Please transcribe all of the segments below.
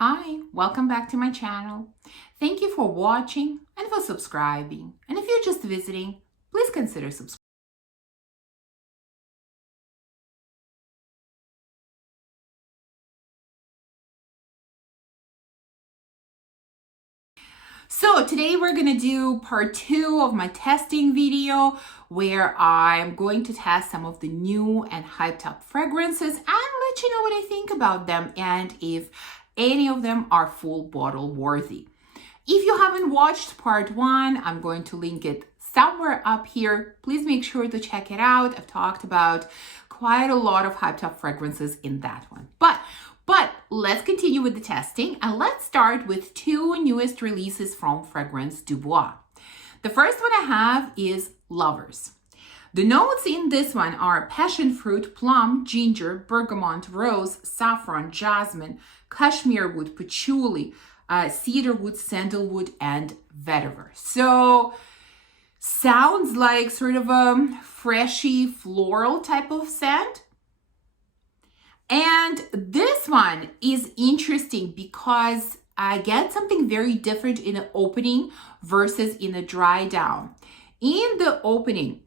Hi, welcome back to my channel. Thank you for watching and for subscribing. And if you're just visiting, please consider subscribing. So today we're going to do part 2 of my testing video where I'm going to test some of the new and hyped up fragrances and let you know what I think about them and if any of them are full bottle worthy. If you haven't watched part 1, I'm going to link it somewhere up here. Please make sure to check it out. I've talked about quite a lot of hyped up fragrances in that one. But let's continue with the testing and let's start with 2 newest releases from Fragrance Duoa. The first one I have is Lovers. The notes in this one are passion fruit, plum, ginger, bergamot, rose, saffron, jasmine, cashmere wood, patchouli, cedarwood, sandalwood, and vetiver. So sounds like sort of a freshy floral type of scent. And this one is interesting because I get something very different in an opening versus in a dry down. In the opening,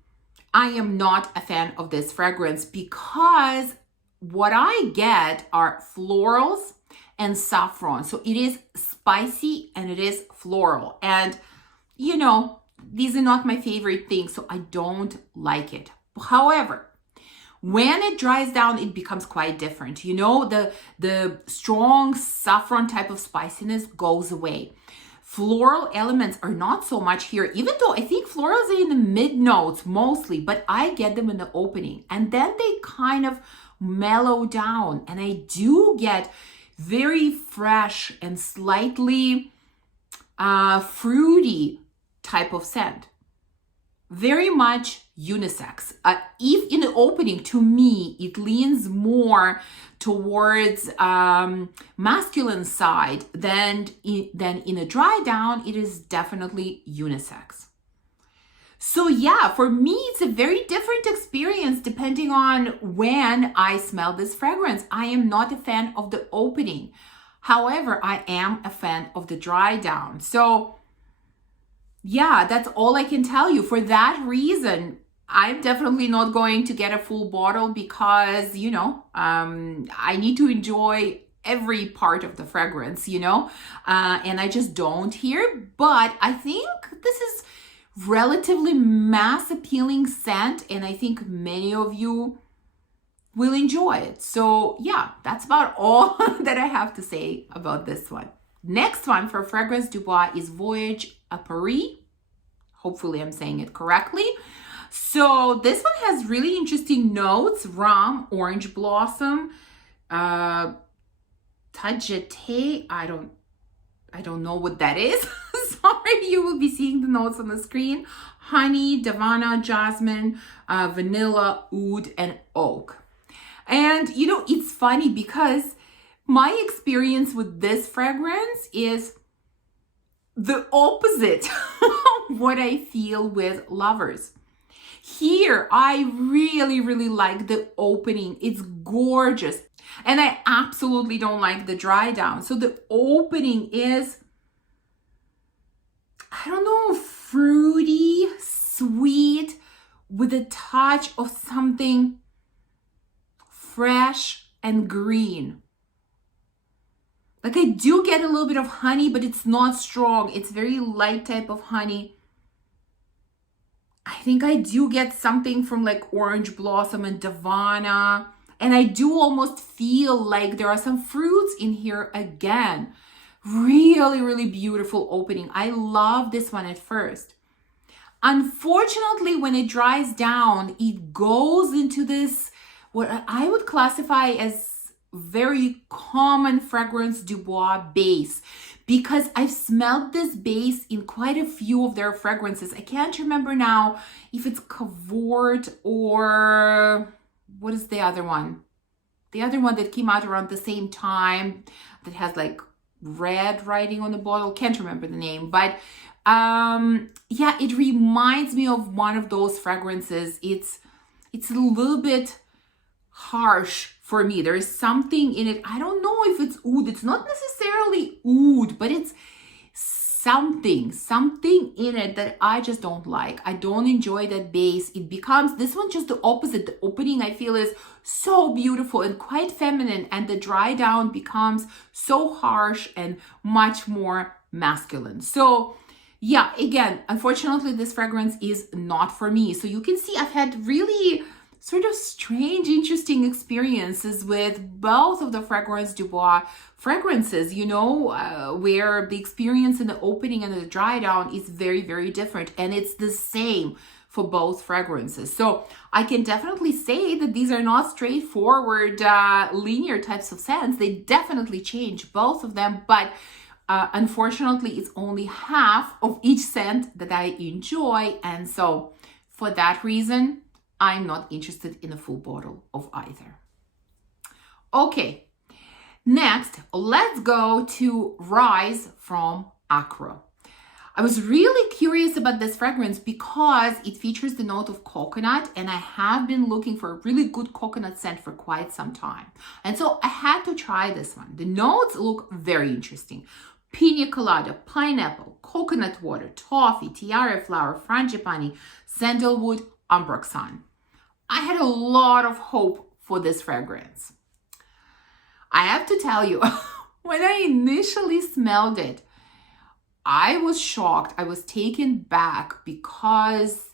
I am not a fan of this fragrance because what I get are florals and saffron. So it is spicy and it is floral. And, you know, these are not my favorite things, so I don't like it. However, when it dries down, it becomes quite different. You know, the strong saffron type of spiciness goes away. Floral elements are not so much here, even though I think florals are in the mid notes mostly, but I get them in the opening. And then they kind of mellow down. And I do get very fresh and slightly fruity type of scent. Very much unisex. If in the opening, to me, it leans more towards masculine side than in a dry down, it is definitely unisex. So yeah, for me, it's a very different experience depending on when I smell this fragrance. I am not a fan of the opening. However, I am a fan of the dry down. So yeah, that's all I can tell you. For that reason, I'm definitely not going to get a full bottle because, you know, I need to enjoy every part of the fragrance, you know, and I just don't here. But I think this is relatively mass appealing scent, and I think many of you will enjoy it. So yeah, that's about all that I have to say about this one. Next one for Fragrance Duoa is Voyage à Paris. Hopefully I'm saying it correctly. So this one has really interesting notes: rum, orange blossom, tajete. I don't know what that is. Sorry, you will be seeing the notes on the screen. Honey, davana, jasmine, vanilla, oud, and oak. And you know, it's funny because my experience with this fragrance is the opposite of what I feel with Lovers. Here, I really like the opening. It's gorgeous. And I absolutely don't like the dry down. So the opening is, I don't know, fruity, sweet, with a touch of something fresh and green. Like I do get a little bit of honey, but it's not strong. It's very light type of honey. I think I do get something from like orange blossom and davana. And I do almost feel like there are some fruits in here again. Really beautiful opening. I love this one at first. Unfortunately, when it dries down, it goes into this, what I would classify as very common Fragrance Duoa base, because I've smelled this base in quite a few of their fragrances. I can't remember now if it's Cavort or what is the other one? The other one that came out around the same time that has like red writing on the bottle. Can't remember the name, but yeah, it reminds me of one of those fragrances. It's a little bit harsh for me. There is something in it. I don't know if it's oud. It's not necessarily oud, but it's something in it that I just don't like. I don't enjoy that base. It becomes, this one just the opposite. The opening I feel is so beautiful and quite feminine, and the dry down becomes so harsh and much more masculine. So yeah, again, unfortunately, this fragrance is not for me. So you can see I've had really sort of strange, interesting experiences with both of the Fragrance Dubois fragrances, you know, where the experience in the opening and the dry down is very, very different. And it's the same for both fragrances. So I can definitely say that these are not straightforward, linear types of scents. They definitely change, both of them, but unfortunately, it's only half of each scent that I enjoy. And so for that reason, I'm not interested in a full bottle of either. Okay, next, let's go to Rise from Accra. I was really curious about this fragrance because it features the note of coconut, and I have been looking for a really good coconut scent for quite some time. And so I had to try this one. The notes look very interesting. Pina colada, pineapple, coconut water, toffee, tiara flower, frangipani, sandalwood, ambroxan. I had a lot of hope for this fragrance. I have to tell you, when I initially smelled it, I was shocked. I was taken back because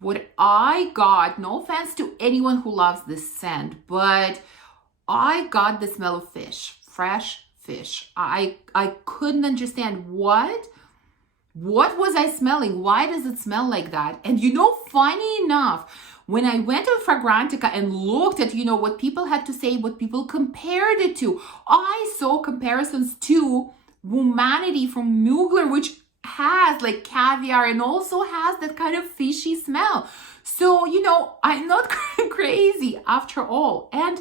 what I got, no offense to anyone who loves this scent, but I got the smell of fish, fresh fish. I couldn't understand what was I smelling? Why does it smell like that? And you know, funny enough, when I went on Fragrantica and looked at, you know, what people had to say, what people compared it to, I saw comparisons to Womanity from Mugler, which has like caviar and also has that kind of fishy smell. So, you know, I'm not crazy after all. And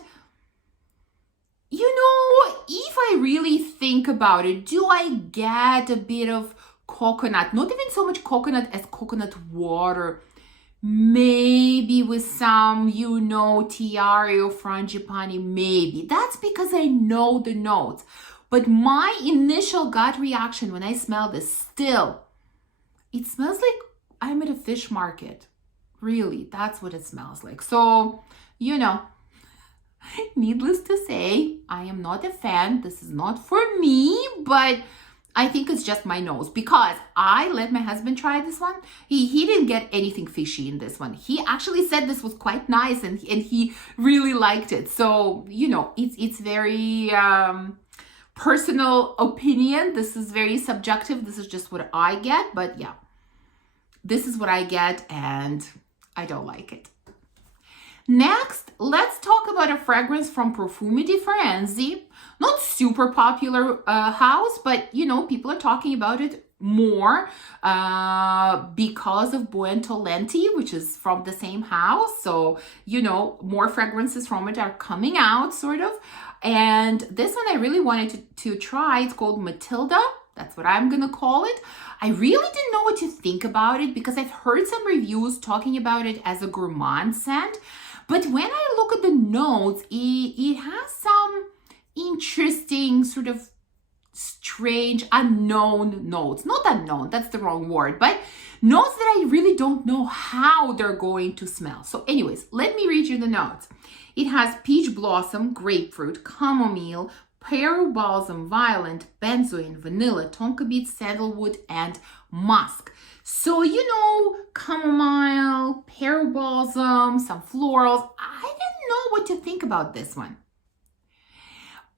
you know, if I really think about it, do I get a bit of coconut? Not even so much coconut as coconut water. Maybe with some, you know, tiare or frangipani, maybe. That's because I know the notes. But my initial gut reaction when I smell this, still, it smells like I'm at a fish market. Really, that's what it smells like. So, you know, needless to say, I am not a fan. This is not for me, but I think it's just my nose, because I let my husband try this one. He didn't get anything fishy in this one. He actually said this was quite nice, and he really liked it. So, you know, it's very personal opinion. This is very subjective. This is just what I get. But yeah, this is what I get, and I don't like it. Next, let's talk about a fragrance from Perfume di Firenze. Not super popular house, but you know, people are talking about it more because of Buontolenti, which is from the same house. So, you know, more fragrances from it are coming out, sort of. And this one I really wanted to try. It's called Matilda. That's what I'm gonna call it. I really didn't know what to think about it because I've heard some reviews talking about it as a gourmand scent. But when I look at the notes, it has some interesting, sort of strange, unknown notes. Not unknown, that's the wrong word, but notes that I really don't know how they're going to smell. So anyways, let me read you the notes. It has peach blossom, grapefruit, chamomile, pear balsam, violet, benzoin, vanilla, tonka bean, sandalwood, and musk. So, you know, chamomile, pear balsam, some florals. I didn't know what to think about this one.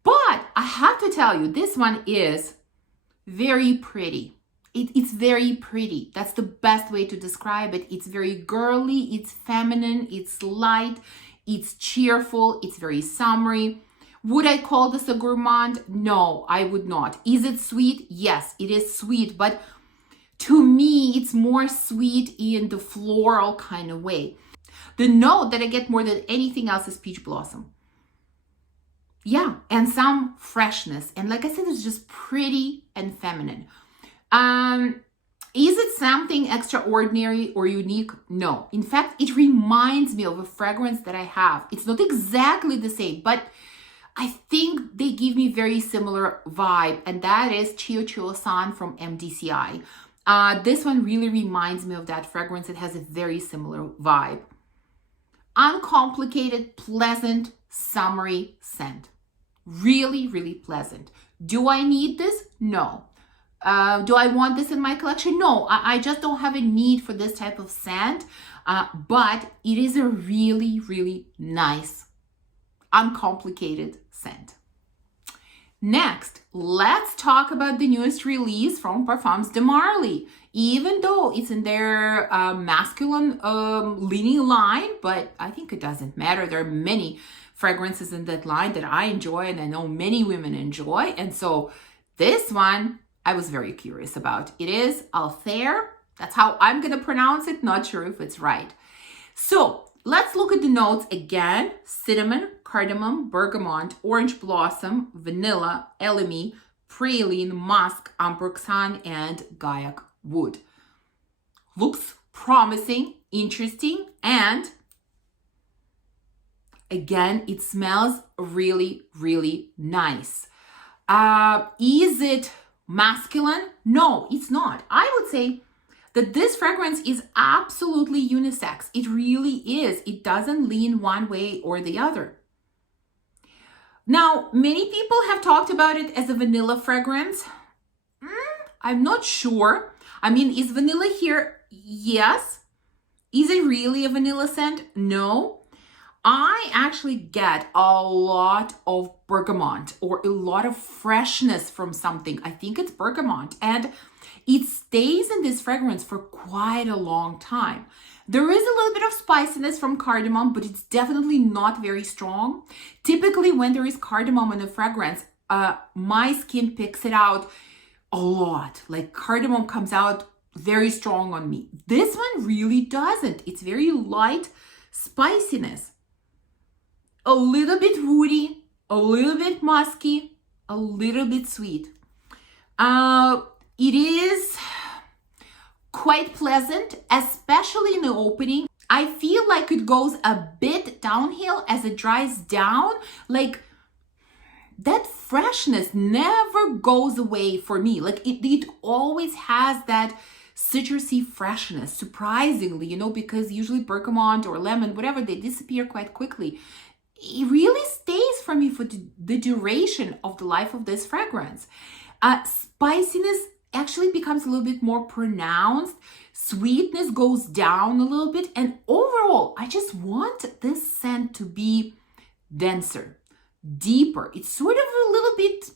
But I have to tell you, this one is very pretty. It's very pretty. That's the best way to describe it. It's very girly, it's feminine, it's light, it's cheerful, it's very summery. Would I call this a gourmand? No, I would not. Is it sweet? Yes, it is sweet, but to me, it's more sweet in the floral kind of way. The note that I get more than anything else is peach blossom. Yeah, and some freshness. And like I said, it's just pretty and feminine. Is it something extraordinary or unique? No. In fact, it reminds me of a fragrance that I have. It's not exactly the same, but I think they give me very similar vibe, and that is Chio Chio San from MDCI. This one really reminds me of that fragrance. It has a very similar vibe. Uncomplicated, pleasant, summery scent. Really, really pleasant. Do I need this? No. Do I want this in my collection? No, I just don't have a need for this type of scent, but it is a really, really nice, uncomplicated scent. Next, let's talk about the newest release from Perfumes de Marly. Even though it's in their masculine leaning line, but I think it doesn't matter. There are many fragrances in that line that I enjoy, and I know many women enjoy. And so this one, I was very curious about. It is Alair. That's how I'm going to pronounce it. Not sure if it's right. So let's look at the notes again. Cinnamon, cardamom, bergamot, orange blossom, vanilla, elemi, praline, musk, ambroxan, and gaiac wood. Looks promising, interesting, and again, it smells really, really nice. Is it masculine? No, it's not. I would say that this fragrance is absolutely unisex. It really is. It doesn't lean one way or the other. Now, many people have talked about it as a vanilla fragrance. I'm not sure. I mean, is vanilla here? Yes. Is it really a vanilla scent? No. I actually get a lot of bergamot or a lot of freshness from something. I think it's bergamot, and it stays in this fragrance for quite a long time. There is a little bit of spiciness from cardamom, but it's definitely not very strong. Typically, when there is cardamom in a fragrance, my skin picks it out a lot. Like cardamom comes out very strong on me. This one really doesn't. It's very light spiciness. A little bit woody, a little bit musky, a little bit sweet. It is quite pleasant, especially in the opening. I feel like it goes a bit downhill as it dries down. Like that freshness never goes away for me. Like it always has that citrusy freshness, surprisingly, because usually bergamot or lemon, whatever, they disappear quite quickly. It really stays for me for the duration of the life of this fragrance. Spiciness actually becomes a little bit more pronounced. Sweetness goes down a little bit. And overall, I just want this scent to be denser, deeper. It's sort of a little bit,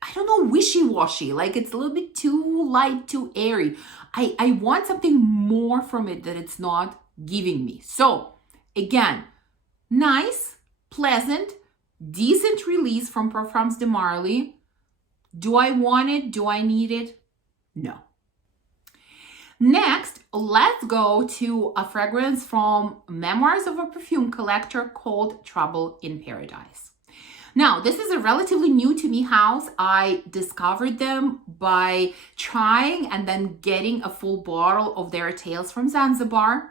I don't know, wishy-washy. Like it's a little bit too light, too airy. I want something more from it that it's not giving me. So again, nice, pleasant, decent release from Perfumes de Marly. Do I want it? Do I need it? No. Next, let's go to a fragrance from Memoirs of a Perfume Collector called Trouble in Paradise. Now, this is a relatively new to me house. I discovered them by trying and then getting a full bottle of their Tales from Zanzibar,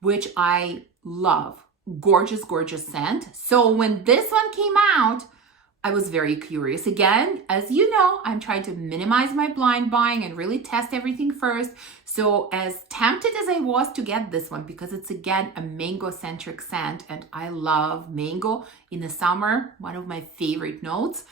which I love. Gorgeous, gorgeous scent. So when this one came out, I was very curious. Again, as you know, I'm trying to minimize my blind buying and really test everything first. So as tempted as I was to get this one, because it's again a mango-centric scent, and I love mango in the summer, one of my favorite notes,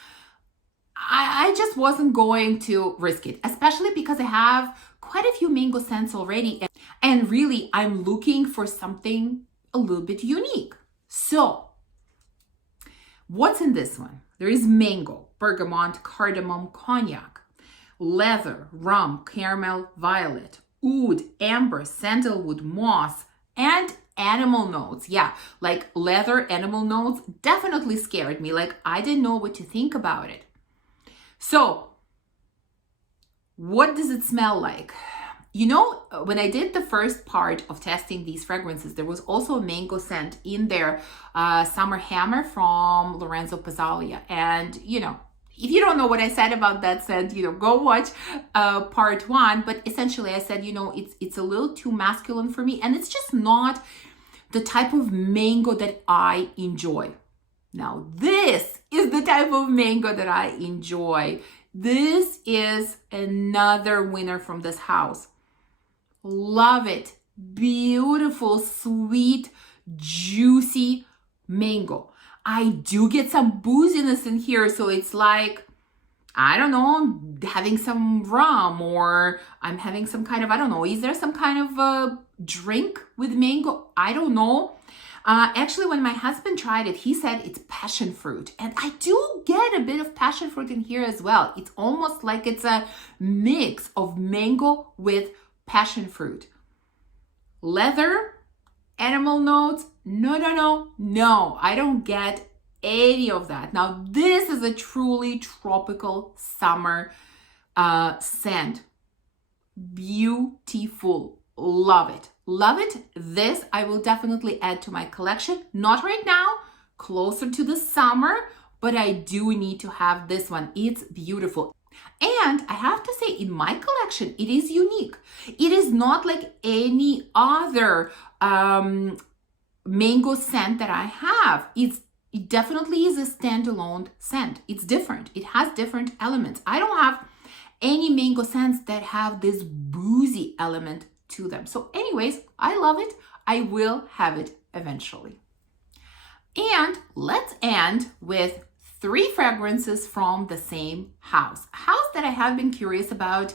I just wasn't going to risk it, especially because I have quite a few mango scents already. And really, I'm looking for something a little bit unique. So what's in this one? There is mango, bergamot, cardamom, cognac, leather, rum, caramel, violet, oud, amber, sandalwood, moss, and animal notes. Yeah, like leather, animal notes definitely scared me. Like I didn't know what to think about it. So what does it smell like? When I did the first part of testing these fragrances, there was also a mango scent in there, Summer Hammer from Lorenzo Pizzalia. And, If you don't know what I said about that scent, go watch part 1. But essentially I said, it's a little too masculine for me, and it's just not the type of mango that I enjoy. Now, this is the type of mango that I enjoy. This is another winner from this house. Love it. Beautiful, sweet, juicy mango. I do get some booziness in here, so it's like, I don't know, I'm having some rum, or I'm having some kind of, I don't know, is there some kind of drink with mango? I don't know. Actually, when my husband tried it, he said it's passion fruit. And I do get a bit of passion fruit in here as well. It's almost like it's a mix of mango with passion fruit. Leather, animal notes, no, I don't get any of that. Now, this is a truly tropical summer scent. Beautiful. Love it. Love it. This I will definitely add to my collection. Not right now, closer to the summer, but I do need to have this one. It's beautiful. And I have to say, in my collection, it is unique. It is not like any other mango scent that I have. It definitely is a standalone scent. It's different. It has different elements. I don't have any mango scents that have this boozy element to them. So anyways, I love it. I will have it eventually. And let's end with 3 fragrances from the same house. A house that I have been curious about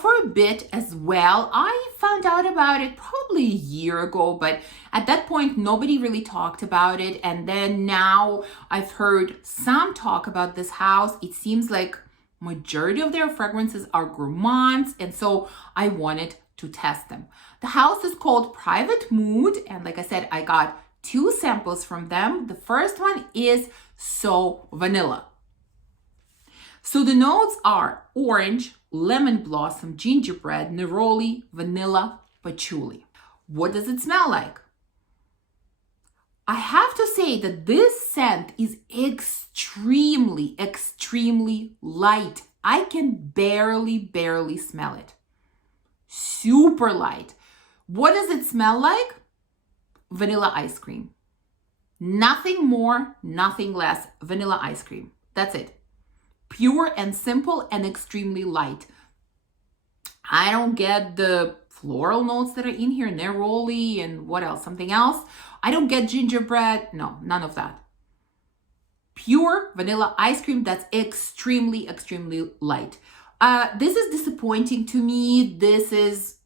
for a bit as well. I found out about it probably a year ago, but at that point, nobody really talked about it. And then now I've heard some talk about this house. It seems like majority of their fragrances are gourmands, and so I wanted to test them. The house is called Private Mood, and like I said, I got 2 samples from them. The first one is So Vanilla. So the notes are orange, lemon blossom, gingerbread, neroli, vanilla, patchouli. What does it smell like? I have to say that this scent is extremely light. I can barely smell it. Super light. What does it smell like? Vanilla ice cream. Nothing more, nothing less. Vanilla ice cream. That's it. Pure and simple and extremely light. I don't get the floral notes that are in here, neroli and what else? Something else. I don't get gingerbread. No, none of that. Pure vanilla ice cream that's extremely light. This is disappointing to me. This is,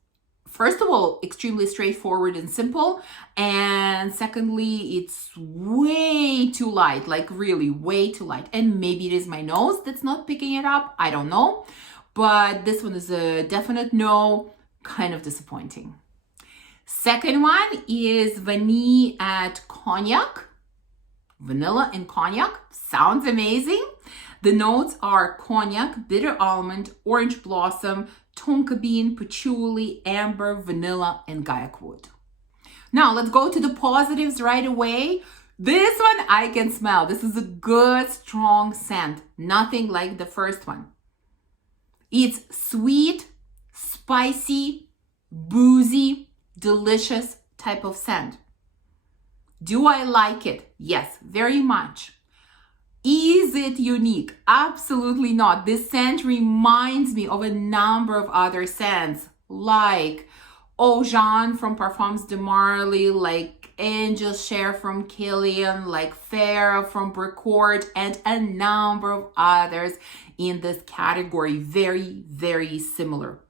first of all, extremely straightforward and simple. And secondly, it's way too light, like really way too light. And maybe it is my nose that's not picking it up. I don't know. But this one is a definite no, kind of disappointing. Second one is Vanille Cognac. Vanilla and cognac. Sounds amazing. The notes are cognac, bitter almond, orange blossom, tonka bean, patchouli, amber, vanilla, and gaiac wood. Now let's go to the positives right away. This one I can smell. This is a good, strong scent. Nothing like the first one. It's sweet, spicy, boozy, delicious type of scent. Do I like it? Yes, very much. Is it unique? Absolutely not. This scent reminds me of a number of other scents, like Eau Jean from Parfums de Marly, like Angel Share from Kilian, like Farah from Bricourt, and a number of others in this category. Very similar.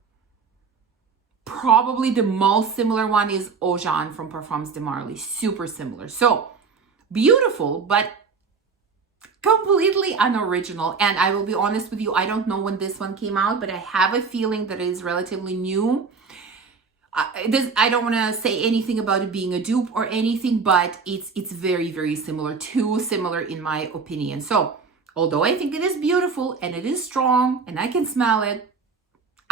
Probably the most similar one is Eau Jean from Parfums de Marly. Super similar. So beautiful, but completely unoriginal. And I will be honest with you, I don't know when this one came out, but I have a feeling that it is relatively new. I don't want to say anything about it being a dupe or anything, but it's very similar, too similar in my opinion. So although I think it is beautiful and it is strong and I can smell it,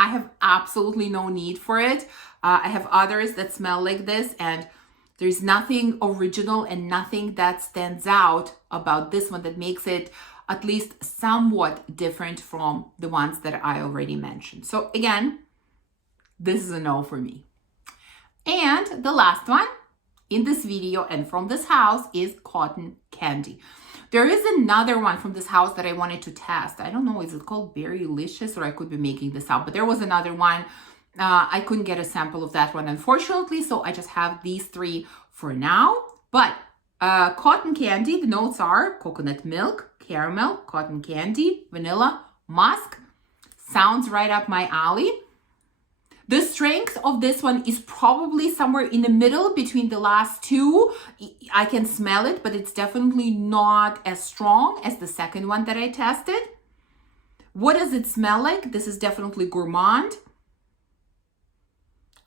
I have absolutely no need for it. I have others that smell like this, and there's nothing original and nothing that stands out about this one that makes it at least somewhat different from the ones that I already mentioned. So again, this is a no for me. And the last one in this video and from this house is Cotton Candy. There is another one from this house that I wanted to test. I don't know, is it called Berrylicious, or I could be making this up, but there was another one. I couldn't get a sample of that one, unfortunately, so I just have these three for now. But Cotton Candy, the notes are coconut milk, caramel, cotton candy, vanilla, musk. Sounds right up my alley. The strength of this one is probably somewhere in the middle between the last two. I can smell it, but it's definitely not as strong as the second one that I tested. What does it smell like? This is definitely gourmand.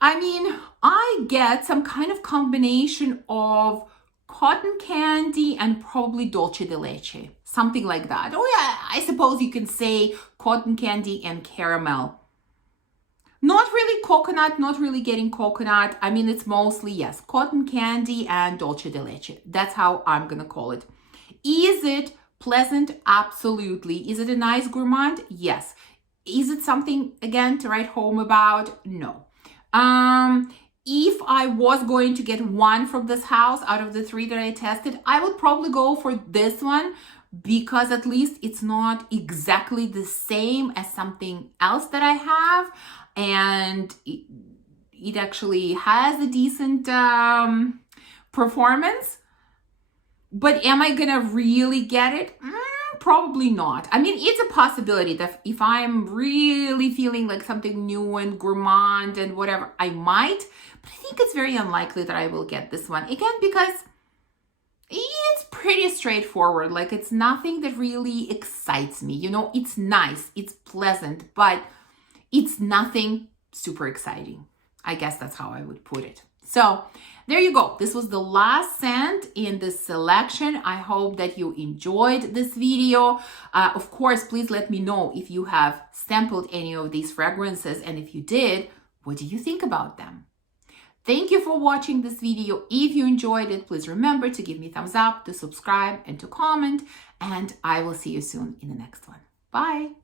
I mean, I get some kind of combination of cotton candy and probably dulce de leche, something like that. Oh yeah, I suppose you can say cotton candy and caramel. Not really coconut, not really getting coconut. I mean, it's mostly, yes, cotton candy and dulce de leche. That's how I'm gonna call it. Is it pleasant? Absolutely. Is it a nice gourmand? Yes. Is it something, again, to write home about? No. If I was going to get one from this house out of the three that I tested, I would probably go for this one, because at least it's not exactly the same as something else that I have, and it actually has a decent performance. But am I gonna really get it? Probably not. I mean, it's a possibility that if I'm really feeling like something new and gourmand and whatever, I might, but I think it's very unlikely that I will get this one. Again, because it's pretty straightforward. Like, it's nothing that really excites me. You know, it's nice, it's pleasant, but it's nothing super exciting. I guess that's how I would put it. So there you go. This was the last scent in this selection. I hope that you enjoyed this video. Of course, please let me know if you have sampled any of these fragrances, and if you did, what do you think about them? Thank you for watching this video. If you enjoyed it, please remember to give me a thumbs up, to subscribe, and to comment, and I will see you soon in the next one. Bye.